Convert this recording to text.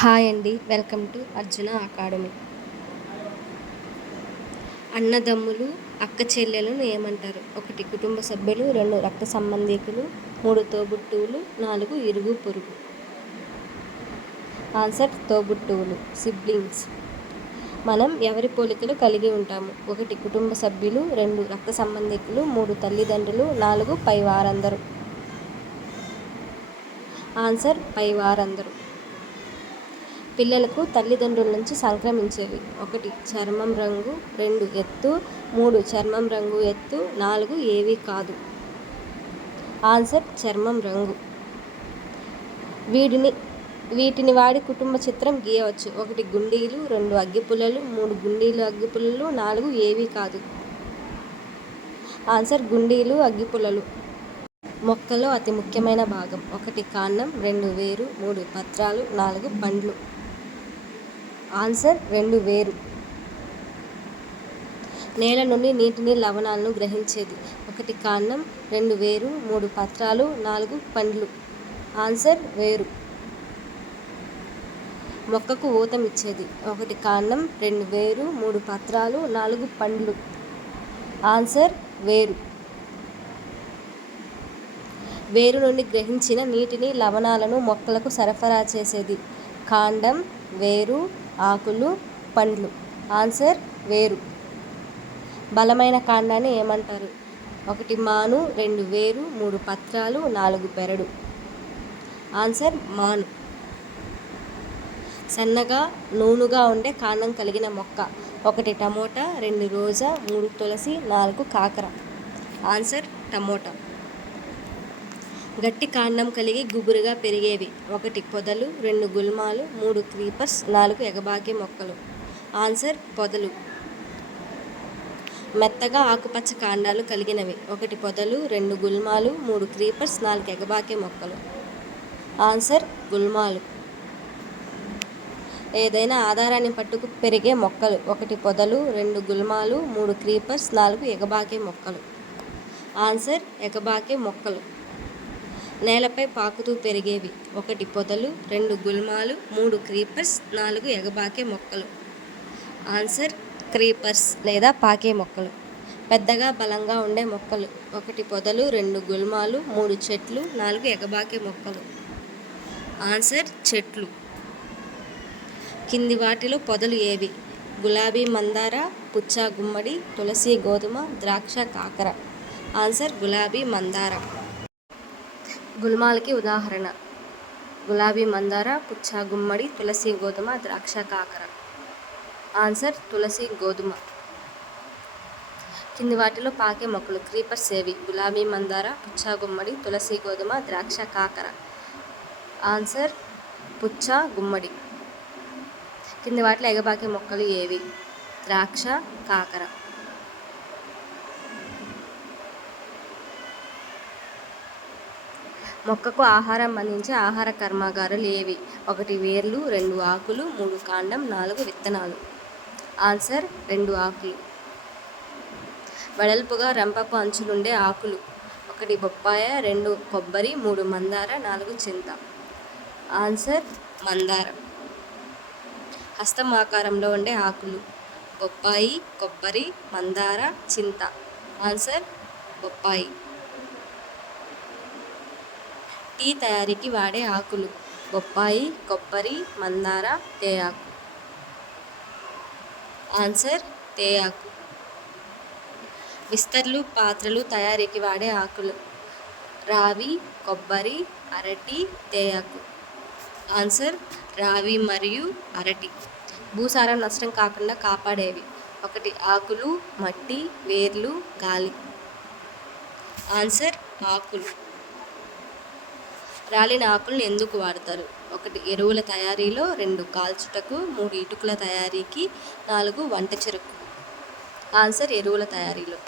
Hi అండి, welcome to Arjuna academy. అన్నదమ్ములు, అక్క చెల్లెలను ఏమంటారు? 1 కుటుంబ సభ్యులు, 2 రక్త సంబంధికులు, 3 తోబుట్టువులు, 4 ఇరుగు పొరుగు. ఆన్సర్ తోబుట్టువులు, సిబ్లింగ్స్. మనం ఎవరి పోలికలు కలిగి ఉంటాము? 1 కుటుంబ సభ్యులు, 2 రక్త సంబంధికులు, 3 తల్లిదండ్రులు, 4 పైవారందరూ. ఆన్సర్ పైవారందరూ. పిల్లలకు తల్లిదండ్రుల నుంచి సంక్రమించేవి: 1 చర్మం రంగు, 2 ఎత్తు, 3 చర్మం రంగు ఎత్తు, 4 ఏవీ కాదు. ఆన్సర్ చర్మం రంగు. వీటిని వాడి కుటుంబ చిత్రం గీయవచ్చు: 1 గుండీలు, 2 అగ్గిపుల్లలు, 3 గుండీలు అగ్గిపుల్లలు, 4 ఏవీ కాదు. ఆన్సర్ గుండీలు అగ్గిపుల్లలు. మొక్కలో అతి ముఖ్యమైన భాగం: 1 కాండం, 2 వేరు, 3 పత్రాలు, 4 పండ్లు. ఆన్సర్ 2 వేరు. నేల నుండి నీటిని, లవణాలను గ్రహించేది: 1 కాండం, 2 వేరు, 3 పత్రాలు, 4 పండ్లు. ఆన్సర్ వేరు. మొక్కకు ఊతమిచ్చేది: 1 కాండం, 2 వేరు, 3 పత్రాలు, 4 పండ్లు. ఆన్సర్ వేరు. వేరు నుండి గ్రహించిన నీటిని, లవణాలను మొక్కలకు సరఫరా చేసేది: కాండం, వేరు, ఆకులు, పండ్లు. ఆన్సర్ వేరు. బలమైన కాండాన్ని ఏమంటారు? 1 మాను, 2 వేరు, 3 పత్రాలు, 4 బెరడు. ఆన్సర్ మాను. సన్నగా, నూనుగా ఉండే కాండం కలిగిన మొక్క: 1 టమోటా, 2 రోజా, 3 తులసి, 4 కాకర. Answer tomato. గట్టి కాండం కలిగి గుబురుగా పెరిగేవి: 1 పొదలు, 2 గుల్మాలు, 3 క్రీపర్స్, 4 ఎగబాకే మొక్కలు. ఆన్సర్ పొదలు. మెత్తగా ఆకుపచ్చ కాండాలు కలిగినవి: 1 పొదలు, 2 గుల్మాలు, 3 క్రీపర్స్, 4 ఎగబాకే మొక్కలు. ఆన్సర్ గుల్మాలు. ఏదైనా ఆధారాన్ని పట్టుకు పెరిగే మొక్కలు: 1 పొదలు, 2 గుల్మాలు, 3 క్రీపర్స్, 4 ఎగబాకే మొక్కలు. ఆన్సర్ ఎగబాకే మొక్కలు. నేలపై పాకుతూ పెరిగేవి: 1 పొదలు, 2 గుల్మాలు, 3 క్రీపర్స్, 4 ఎగబాకే మొక్కలు. ఆన్సర్ క్రీపర్స్ లేదా పాకే మొక్కలు. పెద్దగా, బలంగా ఉండే మొక్కలు: 1 పొదలు, 2 గుల్మాలు, 3 చెట్లు, 4 ఎగబాకే మొక్కలు. ఆన్సర్ చెట్లు. కింది వాటిలో పొదలు ఏవి? గులాబీ మందార, పుచ్చ గుమ్మడి, తులసి గోధుమ, ద్రాక్ష కాకర. ఆన్సర్ గులాబీ మందార. గుల్మాలకి ఉదాహరణ: గులాబీ మందార, పుచ్చ గుమ్మడి, తులసి గోధుమ, ద్రాక్ష కాకర. ఆన్సర్ తులసి గోధుమ. కింది వాటిలో పాకే మొక్కలు క్రీపర్స్ ఏవి? గులాబీ మందార, పుచ్చ గుమ్మడి, తులసి గోధుమ, ద్రాక్ష కాకర. ఆన్సర్ పుచ్చ గుమ్మడి. కింది వాటిలో ఎగబాకే మొక్కలు ఏవి? ద్రాక్ష, కాకర. మొక్కకు ఆహారం అందించే ఆహార కర్మాగారాలు ఏవి? 1 వేర్లు, 2 ఆకులు, 3 కాండం, 4 విత్తనాలు. ఆన్సర్ 2 ఆకులు. వెడల్పుగా రంపపు అంచులుండే ఆకులు: 1 బొప్పాయ, 2 కొబ్బరి, 3 మందార, 4 చింత. ఆన్సర్ మందార. హస్తం ఆకారంలో ఉండే ఆకులు: బొప్పాయి, కొబ్బరి, మందార, చింత. ఆన్సర్ బొప్పాయి. టీ తయారీకి వాడే ఆకులు: బొప్పాయి, కొబ్బరి, మందార, తేయాకు. ఆన్సర్ తేయాకు. విస్తర్లు, పాత్రలు తయారీకి వాడే ఆకులు: రావి, కొబ్బరి, అరటి, తేయాకు. ఆన్సర్ రావి మరియు అరటి. భూసారం నష్టం కాకుండా కాపాడేవి: 1 ఆకులు, మట్టి, వేర్లు, గాలి. ఆన్సర్ ఆకులు. రాలిన ఆకులను ఎందుకు వాడతారు? 1 ఎరువుల తయారీలో, 2 కాల్చుటకు, 3 ఇటుకల తయారీకి, 4 వంట చెరకు. ఆన్సర్ ఎరువుల తయారీలో.